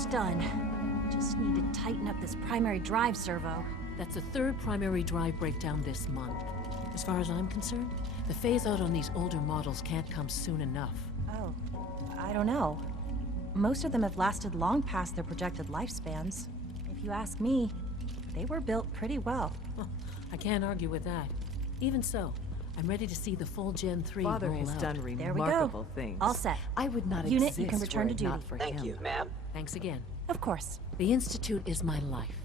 almost done. Just need to tighten up this primary drive servo. That's the third primary drive breakdown this month. As far as I'm concerned, the phase-out on these older models can't come soon enough. Oh, I don't know. Most of them have lasted long past their projected lifespans. If you ask me, they were built pretty well. I can't argue with that. Even so, I'm ready to see the full Gen 3 Father roll has out. done There we remarkable go. things. All set. I would not Unit, exist you can return were to it not duty. for Thank him. you, ma'am. Thanks again. Of course. The Institute is my life.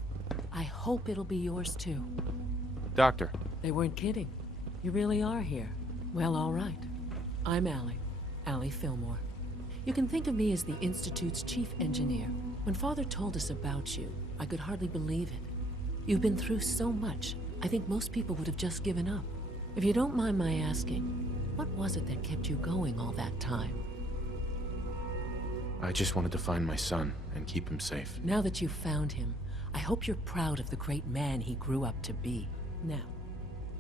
I hope it'll be yours too. Doctor. They weren't kidding. You really are here. Well, all right. I'm Allie Fillmore. You can think of me as the Institute's chief engineer. When Father told us about you, I could hardly believe it. You've been through so much, I think most people would have just given up. If you don't mind my asking, what was it that kept you going all that time? I just wanted to find my son and keep him safe. Now that you've found him, I hope you're proud of the great man he grew up to be. Now,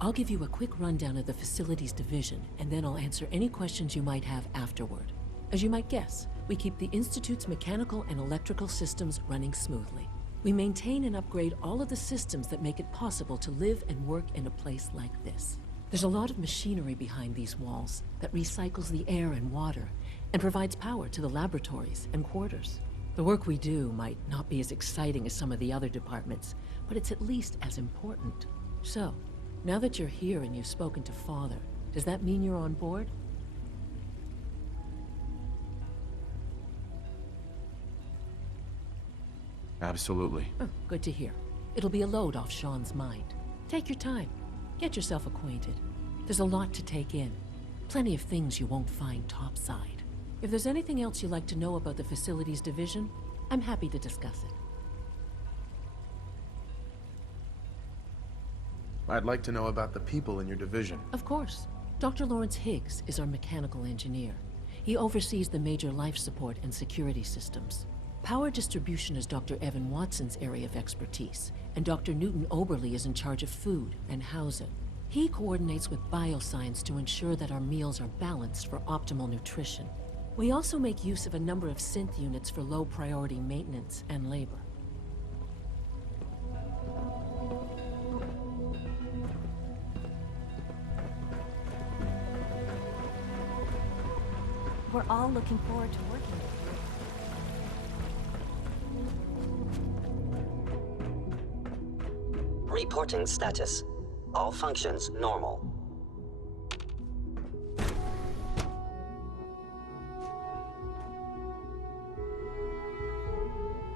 I'll give you a quick rundown of the Facilities Division, and then I'll answer any questions you might have afterward. As you might guess, we keep the Institute's mechanical and electrical systems running smoothly. We maintain and upgrade all of the systems that make it possible to live and work in a place like this. There's a lot of machinery behind these walls that recycles the air and water and provides power to the laboratories and quarters. The work we do might not be as exciting as some of the other departments, but it's at least as important. So, now that you're here and you've spoken to Father, does that mean you're on board? Absolutely. Oh, good to hear. It'll be a load off Sean's mind. Take your time. Get yourself acquainted. There's a lot to take in. Plenty of things you won't find topside. If there's anything else you'd like to know about the Facilities Division, I'm happy to discuss it. I'd like to know about the people in your division. Of course. Dr. Lawrence Higgs is our mechanical engineer. He oversees the major life support and security systems. Power distribution is Dr. Evan Watson's area of expertise, and Dr. Newton Oberly is in charge of food and housing. He coordinates with bioscience to ensure that our meals are balanced for optimal nutrition. We also make use of a number of synth units for low-priority maintenance and labor. We're all looking forward to working with you. Reporting status. All functions normal.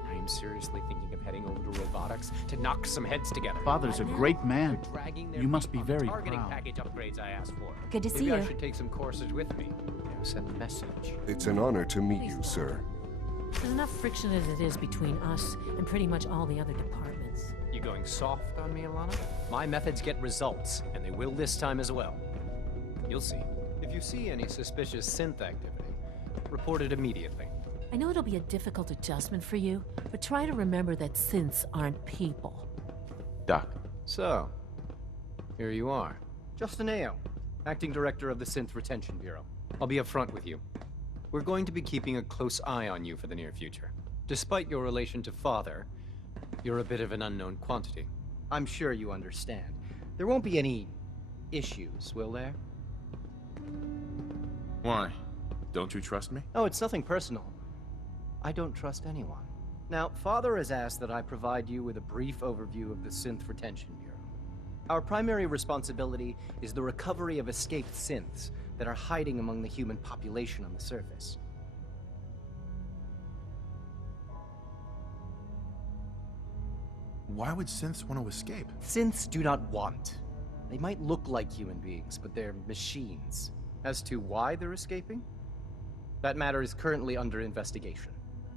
I am seriously thinking of heading over to robotics to knock some heads together. Father's a great man. They're dragging their You must feet be on the very targeting proud. package upgrades I asked for. Good to see Maybe I you. should take some courses with me. Send a message. It's an honor to meet you, sir. There's enough friction as it is between us and pretty much all the other departments. You going soft on me, Alana? My methods get results, and they will this time as well. You'll see. If you see any suspicious synth activity, report it immediately. I know it'll be a difficult adjustment for you, but try to remember that synths aren't people. Doc. So, here you are. Justin Ayo, Acting Director of the Synth Retention Bureau. I'll be upfront with you. We're going to be keeping a close eye on you for the near future. Despite your relation to Father, you're a bit of an unknown quantity. I'm sure you understand. There won't be any issues, will there? Why? Don't you trust me? Oh, it's nothing personal. I don't trust anyone. Now, Father has asked that I provide you with a brief overview of the Synth Retention Bureau. Our primary responsibility is the recovery of escaped synths that are hiding among the human population on the surface. Why would synths want to escape? Synths do not want. They might look like human beings, but they're machines. As to why they're escaping? That matter is currently under investigation.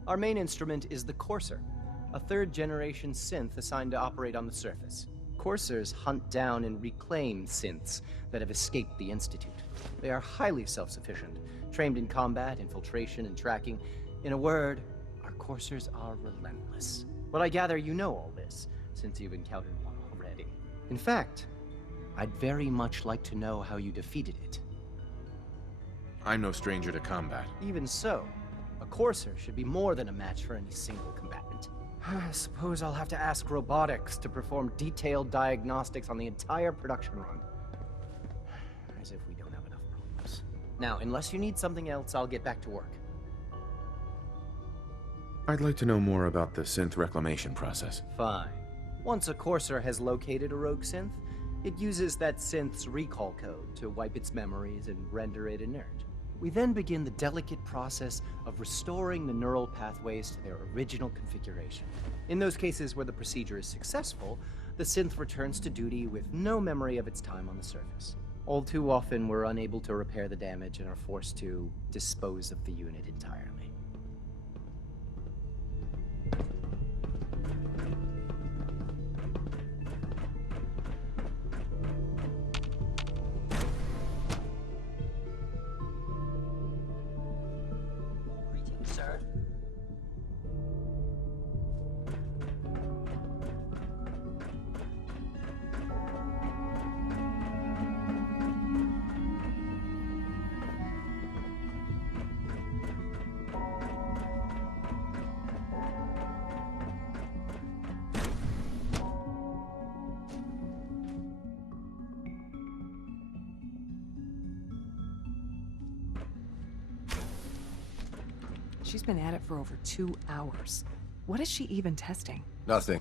Our main instrument is the Courser, a third-generation synth assigned to operate on the surface. Coursers hunt down and reclaim synths that have escaped the Institute. They are highly self-sufficient, trained in combat, infiltration, and tracking. In a word, our Coursers are relentless. But I gather you know all this, since you've encountered one already. In fact, I'd very much like to know how you defeated it. I'm no stranger to combat. Even so, a Courser should be more than a match for any single combatant. I suppose I'll have to ask robotics to perform detailed diagnostics on the entire production run. As if we don't have enough problems. Now, unless you need something else, I'll get back to work. I'd like to know more about the synth reclamation process. Fine. Once a Courser has located a rogue synth, it uses that synth's recall code to wipe its memories and render it inert. We then begin the delicate process of restoring the neural pathways to their original configuration. In those cases where the procedure is successful, the synth returns to duty with no memory of its time on the surface. All too often, we're unable to repair the damage and are forced to dispose of the unit entirely. Sir? She's been at it for over 2 hours. What is she even testing? Nothing.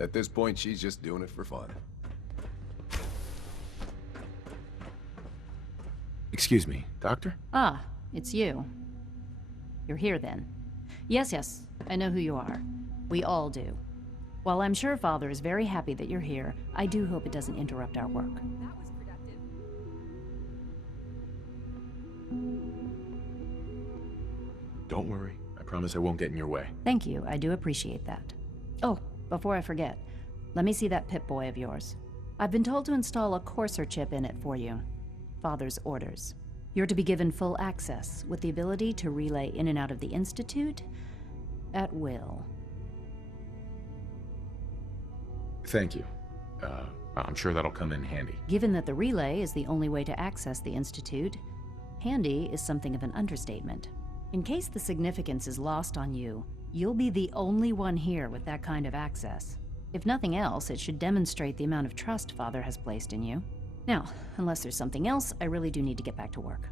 At this point, she's just doing it for fun. Excuse me, Doctor? Ah, it's you. You're here then. Yes, I know who you are. We all do. While I'm sure Father is very happy that you're here, I do hope it doesn't interrupt our work. That was productive. Don't worry. I promise I won't get in your way. Thank you, I do appreciate that. Oh, before I forget, let me see that Pip-Boy of yours. I've been told to install a Courser chip in it for you. Father's orders. You're to be given full access, with the ability to relay in and out of the Institute at will. Thank you. I'm sure that'll come in handy. Given that the relay is the only way to access the Institute, handy is something of an understatement. In case the significance is lost on you, you'll be the only one here with that kind of access. If nothing else, it should demonstrate the amount of trust Father has placed in you. Now, unless there's something else, I really do need to get back to work.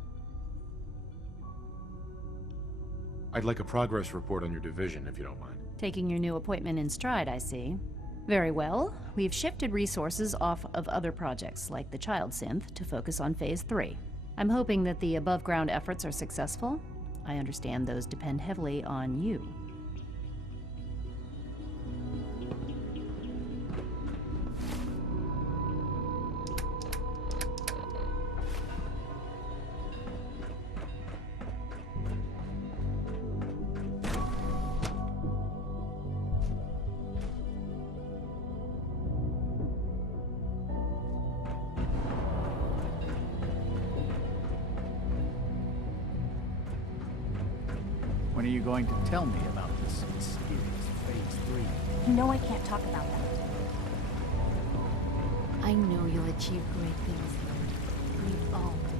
I'd like a progress report on your division, if you don't mind. Taking your new appointment in stride, I see. Very well. We've shifted resources off of other projects, like the Child Synth, to focus on Phase 3. I'm hoping that the above-ground efforts are successful. I understand those depend heavily on you. When are you going to tell me about this mysterious Phase 3? You know I can't talk about that. I know you'll achieve great things here. We all do.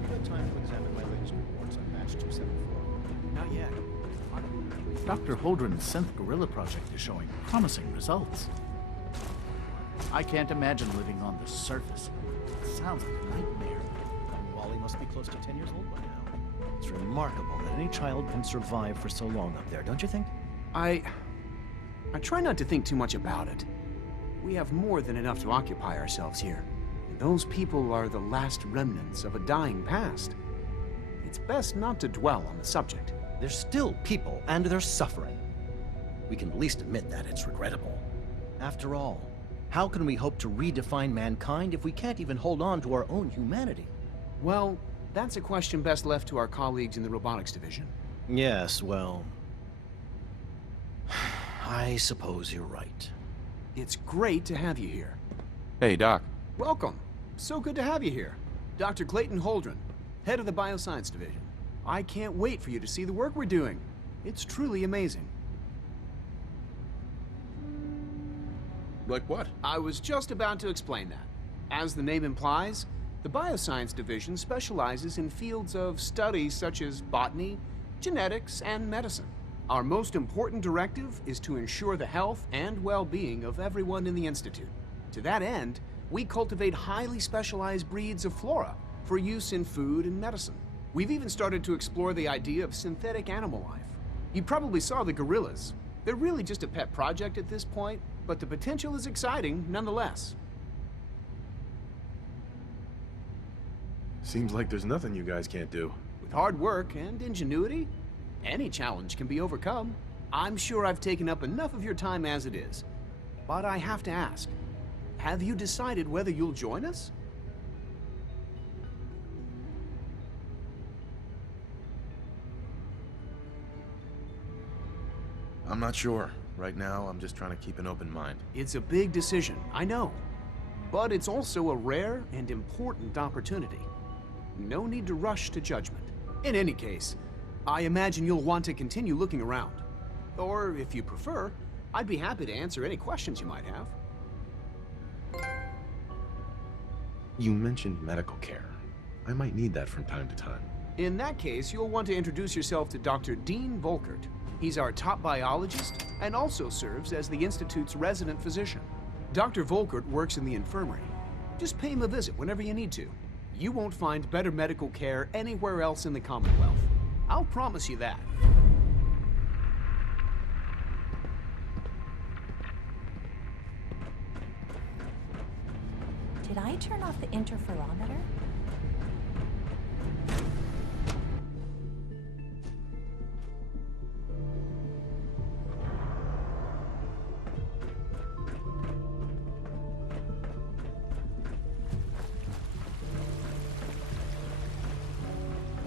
You had time to examine my latest reports on batch 274? Not yet. Dr. Holdren's synth gorilla project is showing promising results. I can't imagine living on the surface. It sounds like a nightmare. Wally must be close to 10 years old by now. It's remarkable that any child can survive for so long up there, don't you think? I try not to think too much about it. We have more than enough to occupy ourselves here. And those people are the last remnants of a dying past. It's best not to dwell on the subject. They're still people, and they're suffering. We can at least admit that it's regrettable. After all, how can we hope to redefine mankind if we can't even hold on to our own humanity? Well, that's a question best left to our colleagues in the robotics division. Yes, well... I suppose you're right. It's great to have you here. Hey, Doc. Welcome. So good to have you here. Dr. Clayton Holdren, head of the Bioscience Division. I can't wait for you to see the work we're doing. It's truly amazing. Like what? I was just about to explain that. As the name implies, the Bioscience Division specializes in fields of study such as botany, genetics, and medicine. Our most important directive is to ensure the health and well-being of everyone in the Institute. To that end, we cultivate highly specialized breeds of flora for use in food and medicine. We've even started to explore the idea of synthetic animal life. You probably saw the gorillas. They're really just a pet project at this point, but the potential is exciting nonetheless. Seems like there's nothing you guys can't do. With hard work and ingenuity, any challenge can be overcome. I'm sure I've taken up enough of your time as it is. But I have to ask, have you decided whether you'll join us? I'm not sure. Right now, I'm just trying to keep an open mind. It's a big decision, I know. But it's also a rare and important opportunity. No need to rush to judgment. In any case, I imagine you'll want to continue looking around. Or, if you prefer, I'd be happy to answer any questions you might have. You mentioned medical care. I might need that from time to time. In that case, you'll want to introduce yourself to Dr. Dean Volkert. He's our top biologist and also serves as the Institute's resident physician. Dr. Volkert works in the infirmary. Just pay him a visit whenever you need to. You won't find better medical care anywhere else in the Commonwealth. I'll promise you that. Did I turn off the interferometer?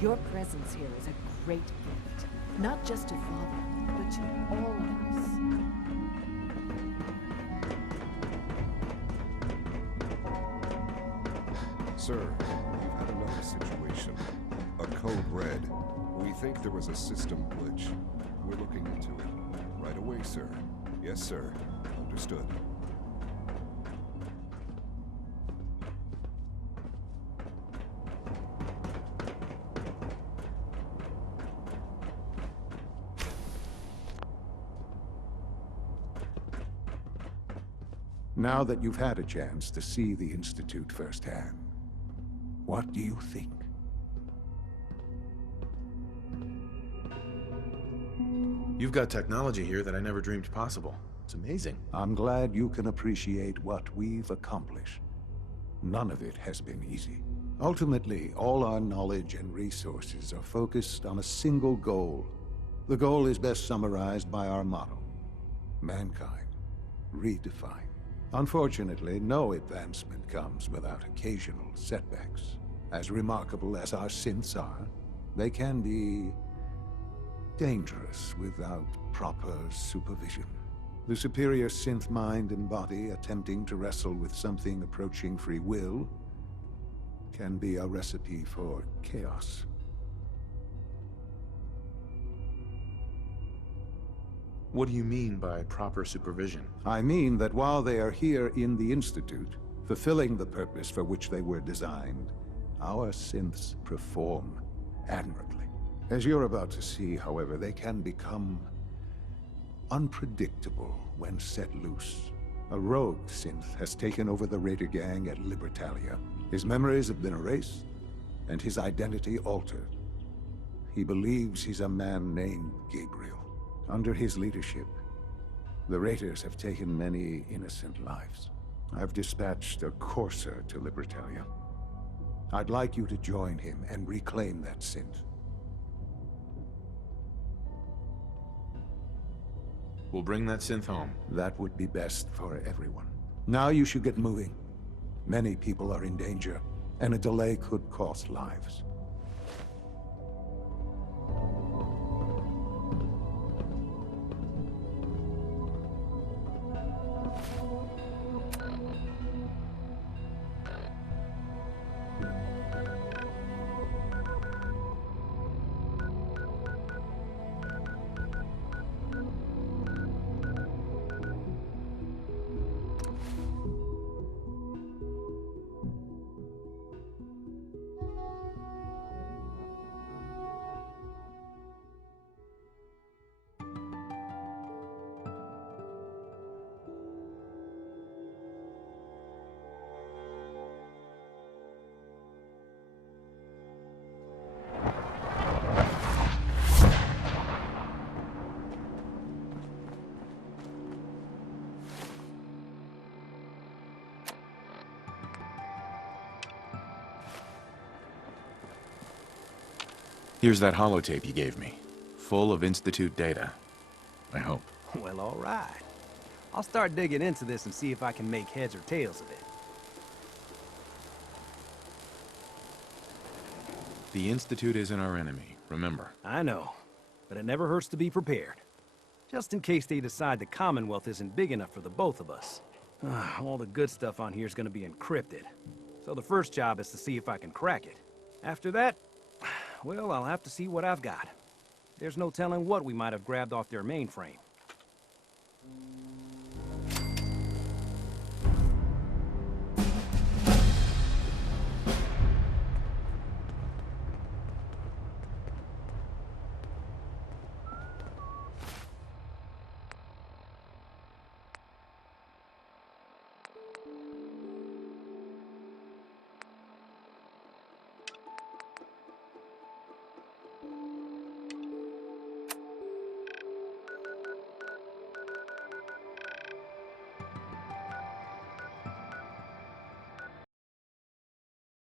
Your presence here is a great gift. Not just to Father, but to all of us. Sir, we've had another situation. A code red. We think there was a system glitch. We're looking into it. Right away, sir. Yes, sir. Understood. Now that you've had a chance to see the Institute firsthand, what do you think? You've got technology here that I never dreamed possible. It's amazing. I'm glad you can appreciate what we've accomplished. None of it has been easy. Ultimately, all our knowledge and resources are focused on a single goal. The goal is best summarized by our motto: mankind, redefined. Unfortunately, no advancement comes without occasional setbacks. As remarkable as our synths are, they can be dangerous without proper supervision. The superior synth mind and body attempting to wrestle with something approaching free will can be a recipe for chaos. What do you mean by proper supervision? I mean that while they are here in the Institute, fulfilling the purpose for which they were designed, our synths perform admirably. As you're about to see, however, they can become unpredictable when set loose. A rogue synth has taken over the Raider gang at Libertalia. His memories have been erased, and his identity altered. He believes he's a man named Gabriel. Under his leadership, the Raiders have taken many innocent lives. I've dispatched a courser to Libertalia. I'd like you to join him and reclaim that synth. We'll bring that synth home. That would be best for everyone. Now you should get moving. Many people are in danger, and a delay could cost lives. Here's that holotape you gave me, full of Institute data. I hope. Well, all right. I'll start digging into this and see if I can make heads or tails of it. The Institute isn't our enemy, remember. I know, but it never hurts to be prepared. Just in case they decide the Commonwealth isn't big enough for the both of us. All the good stuff on here is gonna be encrypted. So the first job is to see if I can crack it. After that, well, I'll have to see what I've got. There's no telling what we might have grabbed off their mainframe.